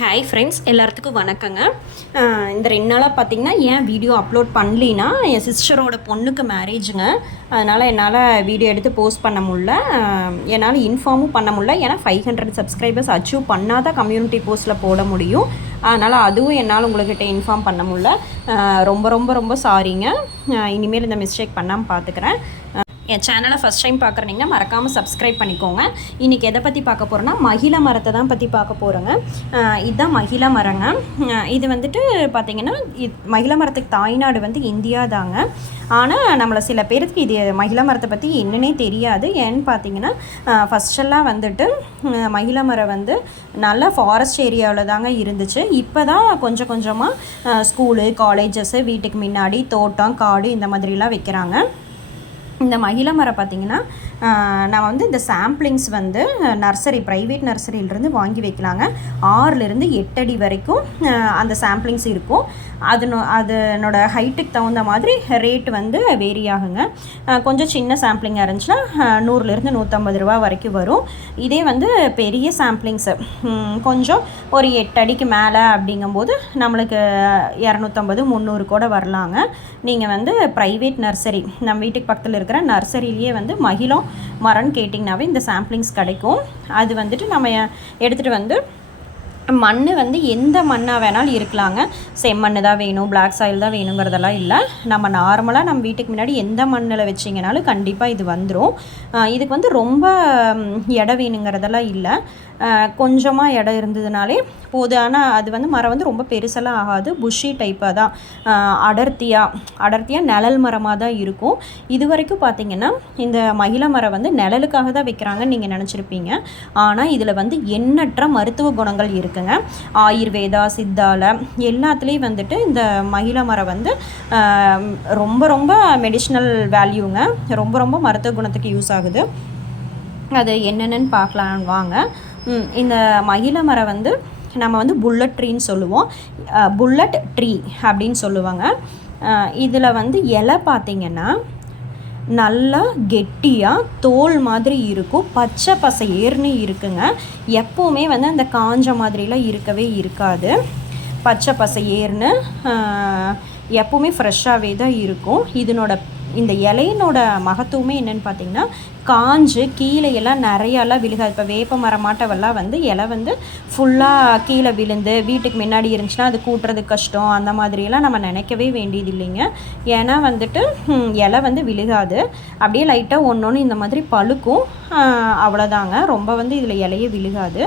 Hi friends எல்லாத்துக்கும் வணக்கங்க. இந்த ரெண்டு நாளாக பார்த்தீங்கன்னா ஏன் வீடியோ அப்லோட் பண்ணலினா என் சிஸ்டரோட பொண்ணுக்கு மேரேஜுங்க அதனால் என்னால் வீடியோ எடுத்து போஸ்ட் பண்ண முடில என்னால் இன்ஃபார்மும் பண்ண முடில ஏன்னா ஃபைவ் ஹண்ட்ரட் சப்ஸ்கிரைபர்ஸ் அச்சீவ் பண்ணால் தான் கம்யூனிட்டி போஸ்ட்டில் போட முடியும். அதனால் அதுவும் என்னால் உங்கள்கிட்ட இன்ஃபார்ம் பண்ண முடில ரொம்ப ரொம்ப ரொம்ப சாரிங்க இனிமேல் இந்த மிஸ்டேக் பண்ணாமல் பார்த்துக்கிறேன் என் சேனலை ஃபஸ்ட் டைம் பார்க்குறீங்கன்னா மறக்காமல் சப்ஸ்கிரைப் பண்ணிக்கோங்க. இன்றைக்கி எதை பற்றி பார்க்க போகிறோன்னா மகிழ மரத்தை தான் பற்றி பார்க்க போகிறோங்க இதுதான் மகிழ மரங்க. இது வந்துட்டு பார்த்திங்கன்னா இது மகிழ மரத்துக்கு தாய்நாடு வந்து இந்தியா தாங்க. ஆனால் நம்மளை சில பேருக்கு இது மகிழ மரத்தை பற்றி என்னன்னே தெரியாது. ஏன்னு பார்த்தீங்கன்னா ஃபஸ்ட்டெல்லாம் வந்துட்டு மகிழ மரம் வந்து நல்ல ஃபாரஸ்ட் ஏரியாவில் தாங்க இருந்துச்சு. இப்போ தான் கொஞ்சம் கொஞ்சமாக ஸ்கூலு காலேஜஸ்ஸு வீட்டுக்கு முன்னாடி தோட்டம் காடு இந்த மாதிரிலாம் வைக்கிறாங்க. இந்த மகிழ மரம் பார்த்திங்கன்னா நான் வந்து இந்த சாம்பிளிங்ஸ் வந்து நர்சரி ப்ரைவேட் நர்சரியிலேருந்து வாங்கி வைக்கலாங்க. ஆறுலேருந்து எட்டு அடி வரைக்கும் அந்த சாம்பிளிங்ஸ் இருக்கும். அதனோ அதனோட ஹைட்டுக்கு தகுந்த மாதிரி ரேட் வந்து வேரி ஆகுங்க. கொஞ்சம் சின்ன சாம்பிளிங்காக இருந்துச்சுன்னா நூறுலேருந்து நூற்றம்பது ரூபா வரைக்கும் வரும். இதே வந்து பெரிய சாம்பிளிங்ஸு கொஞ்சம் ஒரு எட்டு அடிக்கு மேலே அப்படிங்கும்போது நம்மளுக்கு இரநூத்தம்பது முந்நூறு கூட வரலாங்க. நீங்கள் வந்து ப்ரைவேட் நர்சரி நம்ம வீட்டுக்கு பக்கத்தில் இருக்கிற நர்சரியிலேயே வந்து மகிழம். மரம்னு கேட்டிங்கனாவே இந்த சாம்பிளிங்ஸ் கிடைக்கும். அது வந்துட்டு நம்ம எடுத்துகிட்டு வந்து மண் வந்து எந்த மண்ணாக வேணாலும் இருக்கலாங்க. செம்மண் தான் வேணும் பிளாக் சாயில் தான் வேணுங்கிறதெல்லாம் இல்லை. நம்ம நார்மலாக நம்ம வீட்டுக்கு முன்னாடி எந்த மண்ணில் வச்சிங்கனாலும் கண்டிப்பாக இது வந்துடும் இதுக்கு வந்து ரொம்ப இடம் வேணுங்கிறதெல்லாம் இல்லை. கொஞ்சமாக இடம் இருந்ததுனாலே போதும் ஆனால் அது வந்து மரம் வந்து ரொம்ப பெருசெல்லாம் ஆகாது. புஷி டைப்பாக தான். அடர்த்தியாக அடர்த்தியாக நிழல் மரமாக தான் இருக்கும். இது வரைக்கும் பார்த்தீங்கன்னா இந்த மகிழ மரம் வந்து நிழலுக்காக தான் வைக்கிறாங்கன்னு நீங்கள் நினச்சிருப்பீங்க. ஆனால் இதில் வந்து எண்ணற்ற மருத்துவ குணங்கள் இருக்குங்க. ஆயுர்வேதா சித்தால எல்லாத்துலேயும் வந்துட்டு இந்த மகிழ மரம் வந்து ரொம்ப ரொம்ப மெடிஷ்னல் வேல்யூங்க ரொம்ப ரொம்ப மருத்துவ குணத்துக்கு யூஸ் ஆகுது. அது என்னென்னு பார்க்கலாம் வாங்க. இந்த மகிழ மரம் வந்து நம்ம வந்து புல்லட் ட்ரீன்னு சொல்லுவோம். புல்லட் ட்ரீ அப்படின்னு சொல்லுவாங்க. இதில் வந்து இலை பார்த்தீங்கன்னா நல்லா கெட்டியாக தோல் மாதிரி இருக்கும். பச்சை பசையேர்னு இருக்குங்க. எப்போவுமே வந்து அந்த காஞ்ச மாதிரிலாம் இருக்கவே இருக்காது. பச்சை பசை ஏர்னு எப்போவுமே ஃப்ரெஷ்ஷாகவே தான் இருக்கும். இதனோட இந்த இலையினோட மகத்துவமே என்னன்னு பார்த்தீங்கன்னா காஞ்சு கீழே எல்லாம் நிறையாலாம் விழுகாது. இப்போ வேப்ப மரமாட்டவெல்லாம் வந்து இலை வந்து ஃபுல்லாக கீழே விழுந்து வீட்டுக்கு முன்னாடி இருந்துச்சுன்னா அது கூட்டுறது கஷ்டம். அந்த மாதிரியெல்லாம் நம்ம நினைக்கவே வேண்டியது இல்லைங்க ஏன்னா வந்துட்டு இலை வந்து விழுகாது. அப்படியே லைட்டாக ஒன்று ஒன்று இந்த மாதிரி பழுக்கும். அவ்வளோதாங்க ரொம்ப வந்து இதில் இலையே விழுகாது.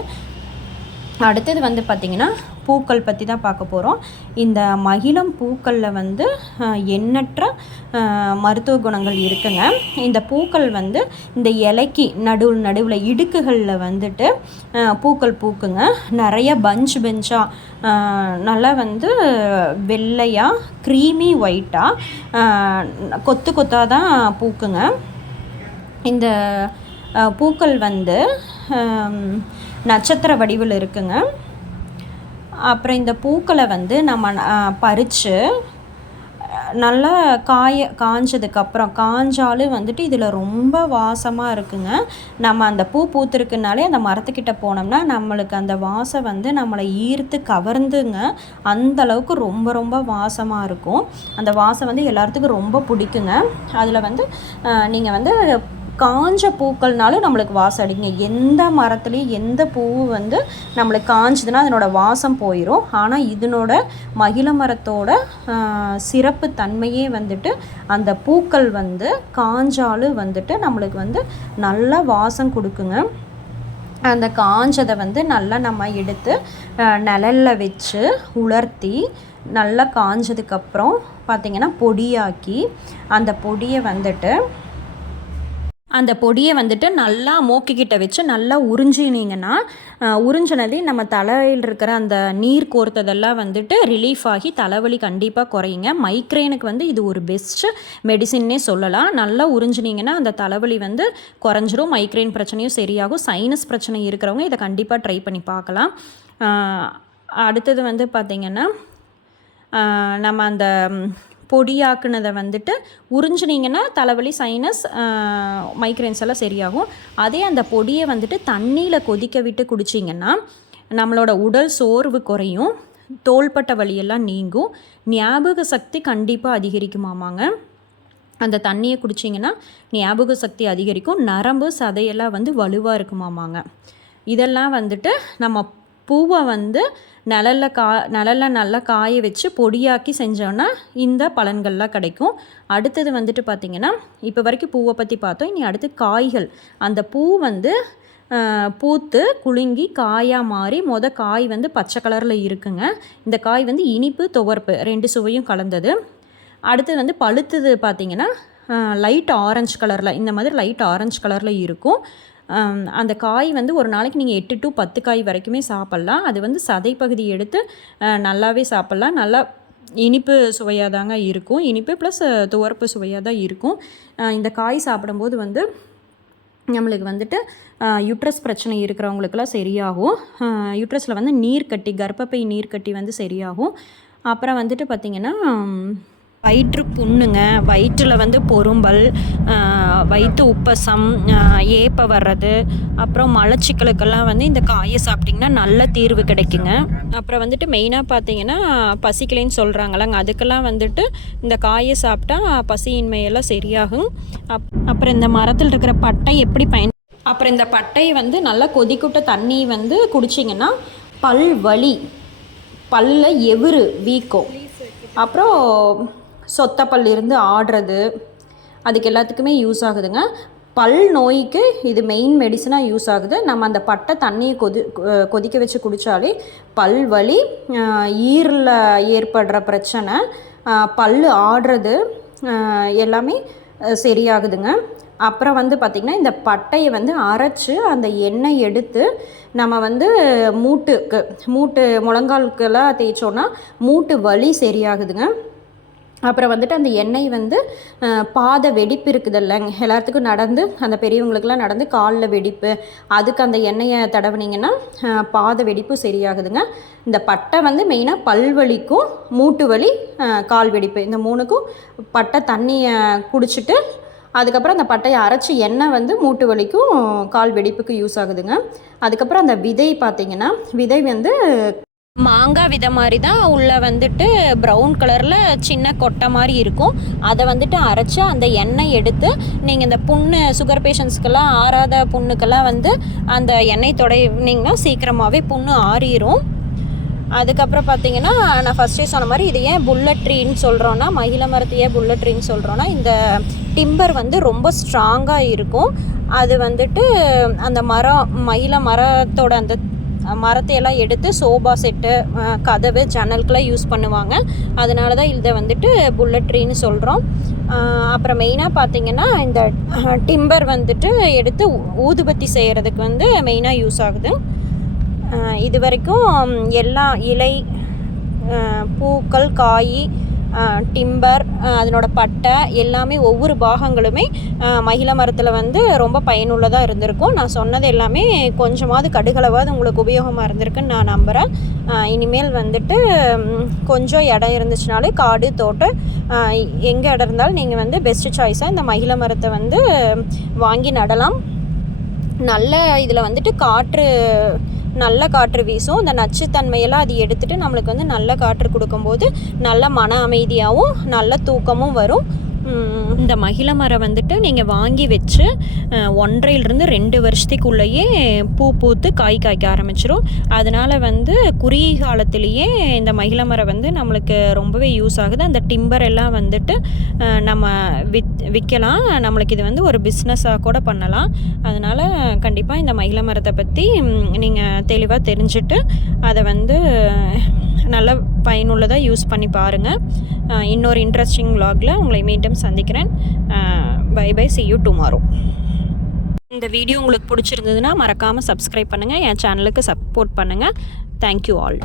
அடுத்தது வந்து பார்த்திங்கன்னா பூக்கள் பற்றி தான் பார்க்க போகிறோம் இந்த மகிழம் பூக்களில் வந்து எண்ணற்ற மருத்துவ குணங்கள் இருக்குங்க. இந்த பூக்கள் வந்து இந்த இலைக்கு நடுவில் நடுவில் இடுக்குகளில் வந்துட்டு பூக்கள் பூக்குங்க. நிறைய பஞ்ச் பெஞ்சாக நல்லா வந்து வெள்ளையாக க்ரீமி ஒயிட்டாக கொத்து கொத்தாக தான் பூக்குங்க. இந்த பூக்கள் வந்து நட்சத்திர வடிவில் இருக்குங்க. அப்புறம் இந்த பூக்களை வந்து நம்ம பறித்து நல்லா காய காஞ்சதுக்கப்புறம் காஞ்சாலும் வந்துட்டு இதில் ரொம்ப வாசமாக இருக்குங்க. நம்ம அந்த பூ பூத்துருக்குனாலே அந்த மரத்துக்கிட்ட போனோம்னா நம்மளுக்கு அந்த வாசம் வந்து நம்மளை ஈர்த்து கவர்ந்துங்க. அந்த அளவுக்கு ரொம்ப ரொம்ப வாசமாக இருக்கும். அந்த வாசம் வந்து எல்லாத்துக்கும் ரொம்ப பிடிக்குங்க. அதில் வந்து நீங்கள் வந்து காஞ்ச பூக்கள்னாலும் நம்மளுக்கு வாசம் அடிக்குங்க எந்த மரத்துலேயும் எந்த பூ வந்து நம்மளுக்கு காஞ்சதுன்னா அதனோட வாசம் போயிடும் ஆனால் இதனோட மகிழ மரத்தோட சிறப்பு தன்மையே வந்துட்டு அந்த பூக்கள் வந்து காஞ்சாலும் வந்துட்டு நம்மளுக்கு வந்து நல்ல வாசம் கொடுக்குங்க. அந்த காஞ்சதை வந்து நல்லா நம்ம எடுத்து நிழலில் வச்சு உலர்த்தி நல்லா காஞ்சதுக்கப்புறம் பார்த்திங்கன்னா பொடியாக்கி அந்த பொடியை வந்துட்டு அந்த பொடியை வந்துட்டு நல்லா மூக்கிக்கிட்ட வச்சு நல்லா உறிஞ்சினீங்கன்னா உறிஞ்சினதே நம்ம தலையில் இருக்கிற அந்த நீர் கோர்த்ததெல்லாம் வந்துட்டு ரிலீஃப் ஆகி தலைவலி கண்டிப்பாக குறையுங்க. மைக்ரேனுக்கு வந்து இது ஒரு பெஸ்ட்டு மெடிசின்னே சொல்லலாம். நல்லா உறிஞ்சினீங்கன்னா அந்த தலைவலி வந்து குறைஞ்சிரும். மைக்ரேன் பிரச்சனையும் சரியாகும். சைனஸ் பிரச்சனை இருக்கிறவங்க இதை கண்டிப்பாக ட்ரை பண்ணி பார்க்கலாம். அடுத்தது வந்து பார்த்திங்கன்னா நம்ம அந்த பொடியாக்குனதை வந்துட்டு உறிஞ்சினீங்கன்னா தலைவலி சைனஸ் மைக்ரைன்ஸ் எல்லாம் சரியாகும். அதே அந்த பொடியை வந்துட்டு தண்ணியில் கொதிக்க விட்டு குடிச்சிங்கன்னா நம்மளோட உடல் சோர்வு குறையும் தோள்பட்ட வலியெல்லாம் நீங்கும் ஞாபக சக்தி கண்டிப்பாக அதிகரிக்குமாமாங்க. அந்த தண்ணியை குடிச்சிங்கன்னா ஞாபக சக்தி அதிகரிக்கும் நரம்பு சதையெல்லாம் வந்து வலுவாக இருக்குமாமாங்க. இதெல்லாம் வந்துட்டு நம்ம பூவை வந்து நிழலில் கா நிழலில் நல்லா காய வச்சு பொடியாக்கி செஞ்சோன்னா இந்த பலன்கள்லாம் கிடைக்கும். அடுத்தது வந்துட்டு பார்த்திங்கன்னா இப்போ வரைக்கும் பூவை பற்றி பார்த்தோம். இனி அடுத்து காய்கள். அந்த பூ வந்து பூத்து குலுங்கி காயாக மாறி மொத காய் வந்து பச்சை கலரில் இருக்குங்க. இந்த காய் வந்து இனிப்பு துவர்ப்பு ரெண்டு சுவையும் கலந்தது. அடுத்தது வந்து பழுத்தது பார்த்திங்கன்னா லைட் ஆரஞ்சு கலரில் இந்த மாதிரி லைட் ஆரஞ்சு கலரில் இருக்கும். அந்த காய் வந்து ஒரு நாளைக்கு நீங்கள் எட்டு டு பத்து காய் வரைக்குமே சாப்பிட்லாம். அது வந்து சதை பகுதி எடுத்து நல்லாவே சாப்பிட்லாம். நல்லா இனிப்பு சுவையாக தாங்க இருக்கும். இனிப்பு ப்ளஸ் துவர்ப்பு சுவையாக தான் இருக்கும். இந்த காய் சாப்பிடும்போது வந்து நம்மளுக்கு வந்துட்டு யுட்ரஸ் பிரச்சனை இருக்கிறவங்களுக்கெல்லாம் சரியாகும். யுட்ரஸில் வந்து நீர் கட்டி கர்ப்பப்பை நீர் கட்டி வந்து சரியாகும். அப்புறம் வந்துட்டு பார்த்திங்கன்னா வயிற்று புண்ணுங்க. வயிற்றில் வந்து பொரும்பல் வயிற்று உப்பசம் ஏப்ப வர்றது அப்புறம் மலச்சிக்கலுக்கெல்லாம் வந்து இந்த காயை சாப்பிட்டிங்கன்னா நல்ல தீர்வு கிடைக்குங்க. அப்புறம் வந்துட்டு மெயினாக பார்த்தீங்கன்னா பசிக்கலைன்னு சொல்கிறாங்களங்க அதுக்கெல்லாம் வந்துட்டு இந்த காயை சாப்பிட்டா பசியின்மையெல்லாம் சரியாகும். அப் அப்புறம் இந்த மரத்தில் இருக்கிற பட்டை எப்படி பயன் அப்புறம் இந்த பட்டையை வந்து நல்லா கொதிக்குட்ட தண்ணி வந்து குடிச்சிங்கன்னா பல் வலி பல்ல எவுரு வீக்கம். அப்புறம் சொத்தப்பல் இருந்து ஆடுறது அதுக்கு எல்லாத்துக்குமே யூஸ் ஆகுதுங்க. பல் நோய்க்கு இது மெயின் மெடிசனாக யூஸ் ஆகுது. நம்ம அந்த பட்டை தண்ணியை கொதி கொதிக்க வச்சு குடித்தாலே பல் வலி ஈரில் ஏற்படுற பிரச்சனை பல் ஆடுறது எல்லாமே சரியாகுதுங்க. அப்புறம் வந்து பார்த்திங்கன்னா இந்த பட்டையை வந்து அரைச்சி அந்த எண்ணெய் எடுத்து நம்ம வந்து மூட்டுக்கு மூட்டு முழங்காலுக்கெல்லாம் தேய்ச்சோன்னா மூட்டு வலி சரியாகுதுங்க. அப்புறம் வந்துட்டு அந்த எண்ணெய் வந்து பாத வெடிப்பு இருக்குது இல்லைங்க எல்லாத்துக்கும் நடந்து அந்த பெரியவங்களுக்கெல்லாம் நடந்து காலில் வெடிப்பு அதுக்கு அந்த எண்ணெயை தடவுனீங்கன்னா பாத வெடிப்பு சரியாகுதுங்க. இந்த பட்டை வந்து மெயினாக பல்வலிக்கும் மூட்டு வலி கால் வெடிப்பு இந்த மூணுக்கும் பட்டை தண்ணியை குடிச்சிட்டு அதுக்கப்புறம் அந்த பட்டையை அரைச்சி எண்ணெய் வந்து மூட்டு வலிக்கும் கால் வெடிப்புக்கு யூஸ் ஆகுதுங்க. அதுக்கப்புறம் அந்த விதை பார்த்திங்கன்னா விதை வந்து மாங்காய் வித மாதிரி தான் உள்ளே வந்துட்டு ப்ரௌன் கலரில் சின்ன கொட்டை மாதிரி இருக்கும். அதை வந்துட்டு அரைச்சி அந்த எண்ணெய் எடுத்து நீங்கள் இந்த புண்ணு சுகர் பேஷண்ட்ஸ்க்கெல்லாம் ஆறாத புண்ணுக்கெல்லாம் வந்து அந்த எண்ணெய் தொடைனிங்கன்னா சீக்கிரமாகவே புண்ணு ஆறிடும் அதுக்கப்புறம் பார்த்தீங்கன்னா நான் ஃபஸ்ட்டே சொன்ன மாதிரி இது ஏன் புல்லட் ட்ரீன்னு சொல்கிறோன்னா மகிழ மரத்து ஏன் புல்லட் ட்ரீன்னு சொல்கிறோன்னா இந்த டிம்பர் வந்து ரொம்ப ஸ்ட்ராங்காக இருக்கும். அது வந்துட்டு அந்த மரம் மயில மரத்தோட அந்த மரத்தையெல்லாம் எடுத்து சோபா செட்டு கதவு ஜன்னலுக்கெல்லாம் யூஸ் பண்ணுவாங்க. அதனால தான் இதை வந்துட்டு புல்லட் ட்ரீன்னு சொல்கிறோம் அப்புறம் மெயினாக பார்த்திங்கன்னா இந்த டிம்பர் வந்துட்டு எடுத்து ஊதுபத்தி செய்கிறதுக்கு வந்து மெயினாக யூஸ் ஆகுது. இது வரைக்கும் எல்லா இலை பூக்கள் காய் டிம்பர் அதனோட பட்டை எல்லாமே ஒவ்வொரு பாகங்களுமே மகிழ மரத்தில் வந்து ரொம்ப பயனுள்ளதாக இருந்திருக்கும். நான் சொன்னது எல்லாமே கொஞ்சமாவது கடுகளவாவது உங்களுக்கு உபயோகமாக இருந்திருக்குன்னு நான் நம்புகிறேன் இனிமேல் வந்துட்டு கொஞ்சம் இடம் இருந்துச்சுனாலே காடு தோட்டம் எங்கே இடம் இருந்தாலும் நீங்கள் வந்து பெஸ்ட்டு சாய்ஸாக இந்த மகிழ மரத்தை வந்து வாங்கி நடலாம். நல்ல இதில் வந்துட்டு காற்று நல்ல காற்று வீசும். இந்த நச்சுத்தன்மையெல்லாம் அது எடுத்துகிட்டு நம்மளுக்கு வந்து நல்ல காற்று கொடுக்கும்போது நல்ல மன அமைதியாகவும் நல்ல தூக்கமும் வரும். இந்த மகிழ மரம் வந்துட்டு நீங்கள் வாங்கி வச்சு ஒன்றையிலிருந்து ரெண்டு வருஷத்துக்குள்ளேயே பூ பூத்து காய் காய்க்க ஆரம்பிச்சிரும். அதனால் வந்து குறுகிய காலத்திலேயே இந்த மகிழ மரம் வந்து நம்மளுக்கு ரொம்பவே யூஸ் ஆகுது. அந்த டிம்பர் எல்லாம் வந்துட்டு நம்ம வித் விற்கலாம் நம்மளுக்கு இது வந்து ஒரு பிஸ்னஸாக கூட பண்ணலாம். அதனால் கண்டிப்பாக இந்த மகிழ மரத்தை பற்றி நீங்கள் தெளிவாக தெரிஞ்சுட்டு அதை வந்து பயனுள்ளதாக யூஸ் பண்ணி பாருங்கள் இன்னொரு இன்ட்ரெஸ்டிங் வ்ளாகில் உங்களை மீண்டும் சந்திக்கிறேன். Bye bye see you tomorrow இந்த வீடியோ உங்களுக்கு பிடிச்சிருந்ததுன்னா மறக்காமல் சப்ஸ்கிரைப் பண்ணுங்கள் என் சேனலுக்கு சப்போர்ட் பண்ணுங்கள் தேங்க்யூ ஆல்